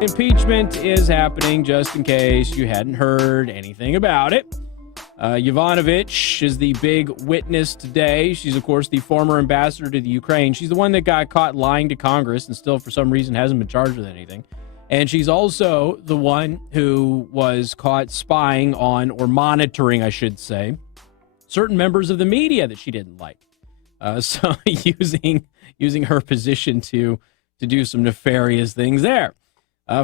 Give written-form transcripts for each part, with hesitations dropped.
Impeachment is happening, just in case you hadn't heard anything about it. Yovanovitch is the big witness today. She's, of course, the former ambassador to the Ukraine. She's the one that got caught lying to Congress and still, for some reason, hasn't been charged with anything. And she's also the one who was caught spying on, or monitoring, I should say, certain members of the media that she didn't like. So using her position to do some nefarious things there.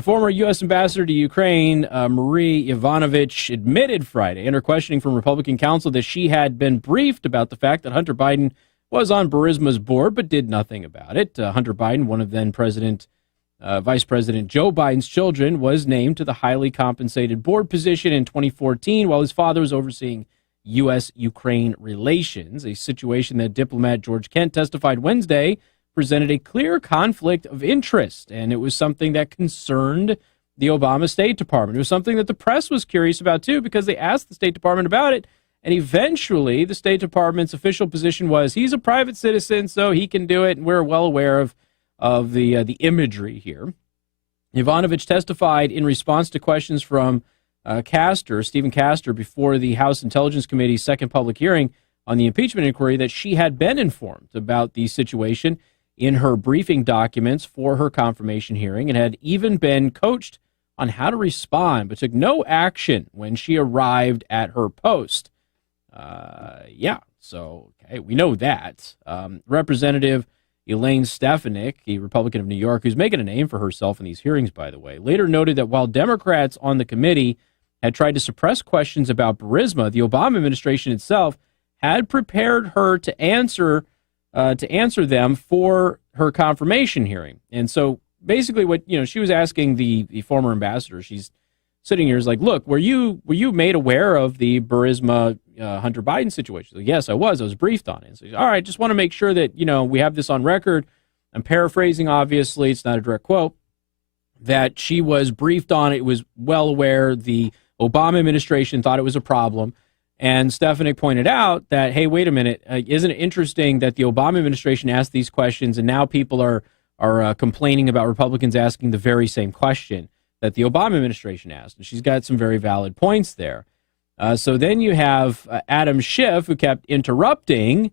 Former U.S. ambassador to Ukraine, Marie Yovanovitch, admitted Friday in her questioning from Republican counsel that she had been briefed about the fact that Hunter Biden was on Burisma's board, but did nothing about it. Hunter Biden, one of then Vice President Joe Biden's children, was named to the highly compensated board position in 2014 while his father was overseeing U.S.-Ukraine relations, a situation that diplomat George Kent testified Wednesday presented a clear conflict of interest, and it was something that concerned the Obama State Department. It was something that the press was curious about, too, because they asked the State Department about it, and eventually the State Department's official position was he's a private citizen, so he can do it, and we're well aware of the imagery here. Yovanovitch testified in response to questions from Stephen Castor, before the House Intelligence Committee's second public hearing on the impeachment inquiry that she had been informed about the situation in her briefing documents for her confirmation hearing and had even been coached on how to respond, but took no action when she arrived at her post. So we know that. Representative Elaine Stefanik, a Republican of New York, who's making a name for herself in these hearings, by the way, later noted that while Democrats on the committee had tried to suppress questions about Burisma, the Obama administration itself had prepared her to answer them for her confirmation hearing. And so basically what, she was asking the former ambassador, she's sitting here, is like, look, were you made aware of the Burisma Hunter Biden situation? Like, yes, I was briefed on it. So all right, just want to make sure that, we have this on record. I'm paraphrasing, obviously, it's not a direct quote, that she was briefed on it, was well aware the Obama administration thought it was a problem. And Stefanik pointed out that, hey, wait a minute, isn't it interesting that the Obama administration asked these questions and now people are complaining about Republicans asking the very same question that the Obama administration asked? And she's got some very valid points there. So then you have Adam Schiff, who kept interrupting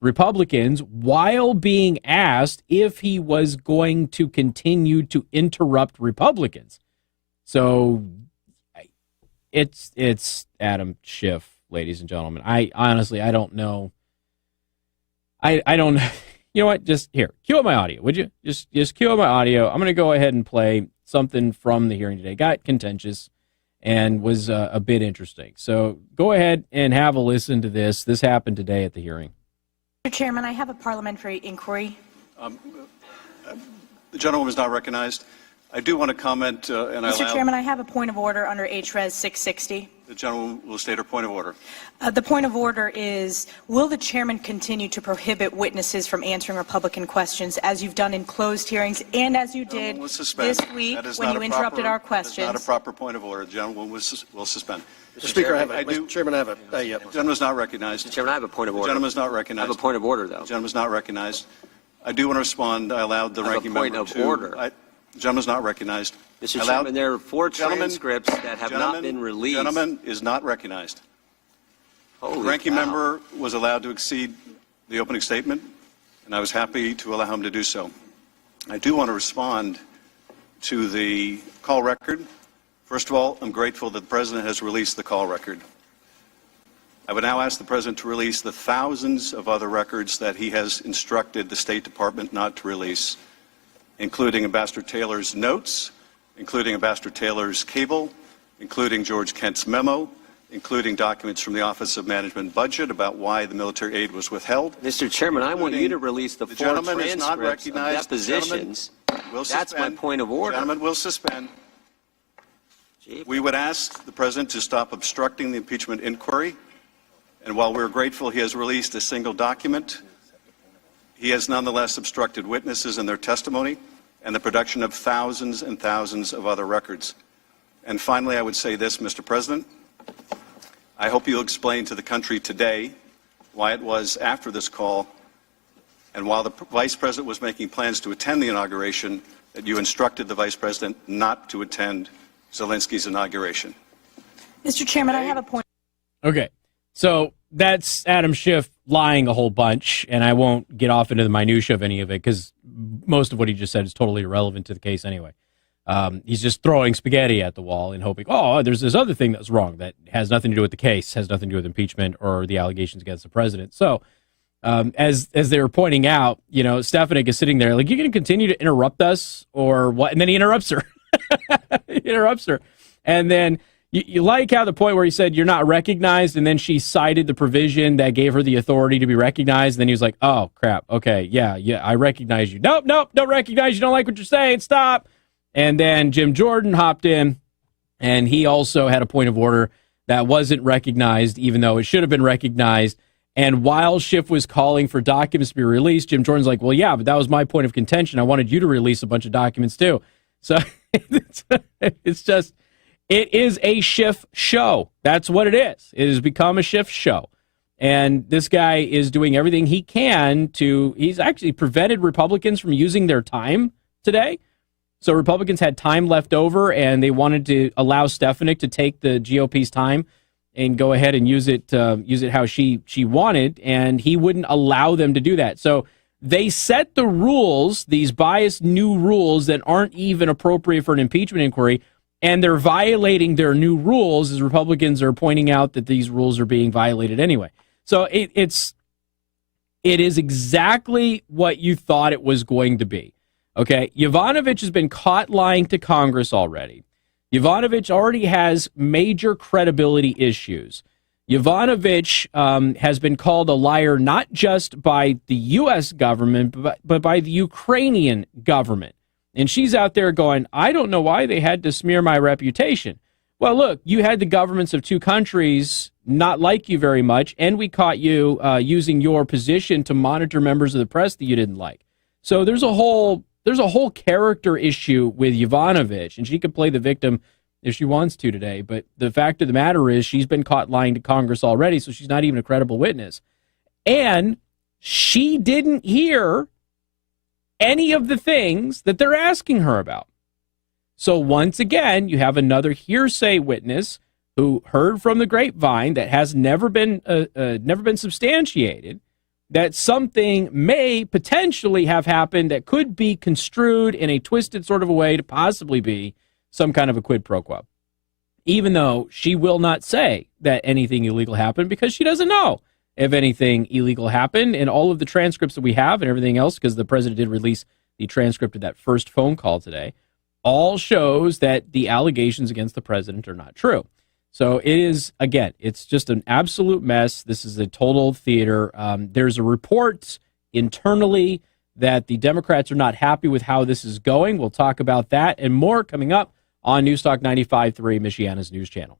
Republicans while being asked if he was going to continue to interrupt Republicans. So it's Adam Schiff, ladies and gentlemen. I honestly don't know. I don't know. You know what? Just here, cue up my audio, would you? Just cue up my audio. I'm going to go ahead and play something from the hearing today. Got contentious and was a bit interesting. So go ahead and have a listen to this. This happened today at the hearing. Mr. Chairman, I have a parliamentary inquiry. The gentleman was not recognized. I do want to comment, Mr. Chairman, I have a point of order under H.Res. 660. The gentleman will state her point of order. The point of order is, will the chairman continue to prohibit witnesses from answering Republican questions, as you've done in closed hearings and as you did this week when you interrupted our questions? That is not a proper point of order. The gentleman will suspend. Mr. Speaker, Mr. Chairman, I have a... The gentleman is not recognized. Mr. Chairman, I have a point of order. The gentleman is not recognized. I have a point of order, though. The gentleman is not recognized. I do want to respond. I allowed the ranking member to... I have a point of order. The gentleman is not recognized. Mr. Chairman, there are 4 transcripts that have not been released. The gentleman is not recognized. Holy The ranking cow. member was allowed to exceed the opening statement, and I was happy to allow him to do so. I do want to respond to the call record. First of all, I'm grateful that the President has released the call record. I would now ask the President to release the thousands of other records that he has instructed the State Department not to release, including Ambassador Taylor's notes, including Ambassador Taylor's cable, including George Kent's memo, including documents from the Office of Management and Budget about why the military aid was withheld. Mr. Chairman, I want you to release the 4 gentleman is not transcripts of recognized. depositions. Will That's my suspend. point of order. The gentleman will suspend. We would ask the President to stop obstructing the impeachment inquiry. And while we're grateful he has released a single document, he has nonetheless obstructed witnesses in their testimony and the production of thousands and thousands of other records. And finally, I would say this, Mr. President. I hope you'll explain to the country today why it was after this call and while the Vice President was making plans to attend the inauguration, that you instructed the Vice President not to attend Zelensky's inauguration. Mr. Chairman, I have a point. Okay, so that's Adam Schiff lying a whole bunch, and I won't get off into the minutia of any of it because most of what he just said is totally irrelevant to the case anyway. He's just throwing spaghetti at the wall and hoping, oh, there's this other thing that's wrong that has nothing to do with the case, has nothing to do with impeachment or the allegations against the president. So as they were pointing out, Stefanik is sitting there like, you're going to continue to interrupt us or what? And then he interrupts her. And then you like how the point where he said you're not recognized, and then she cited the provision that gave her the authority to be recognized. And then he was like, oh, crap. Okay, yeah, I recognize you. Nope, don't recognize you. Don't like what you're saying. Stop. And then Jim Jordan hopped in, and he also had a point of order that wasn't recognized, even though it should have been recognized. And while Schiff was calling for documents to be released, Jim Jordan's like, well, yeah, but that was my point of contention. I wanted you to release a bunch of documents, too. So it's just, it is a Schiff show. That's what it is. It has become a Schiff show. And this guy is doing everything he can he's actually prevented Republicans from using their time today. So Republicans had time left over, and they wanted to allow Stefanik to take the GOP's time and go ahead and use it how she wanted, and he wouldn't allow them to do that. So they set the rules, these biased new rules that aren't even appropriate for an impeachment inquiry, and they're violating their new rules as Republicans are pointing out that these rules are being violated anyway. So it is exactly what you thought it was going to be. Okay, Yovanovitch has been caught lying to Congress already. Yovanovitch already has major credibility issues. Yovanovitch has been called a liar not just by the U.S. government, but by the Ukrainian government. And she's out there going, I don't know why they had to smear my reputation. Well, look, you had the governments of two countries not like you very much, and we caught you using your position to monitor members of the press that you didn't like. So there's a whole character issue with Yovanovitch, and she could play the victim if she wants to today. But the fact of the matter is she's been caught lying to Congress already, so she's not even a credible witness. And she didn't hear any of the things that they're asking her about. So once again, you have another hearsay witness who heard from the grapevine that has never been substantiated, that something may potentially have happened that could be construed in a twisted sort of a way to possibly be some kind of a quid pro quo, even though she will not say that anything illegal happened because she doesn't know if anything illegal happened. And all of the transcripts that we have and everything else, because the president did release the transcript of that first phone call today, all shows that the allegations against the president are not true. So it is, again, it's just an absolute mess. This is a total theater. There's a report internally that the Democrats are not happy with how this is going. We'll talk about that and more coming up on Newstalk 95.3, Michiana's news channel.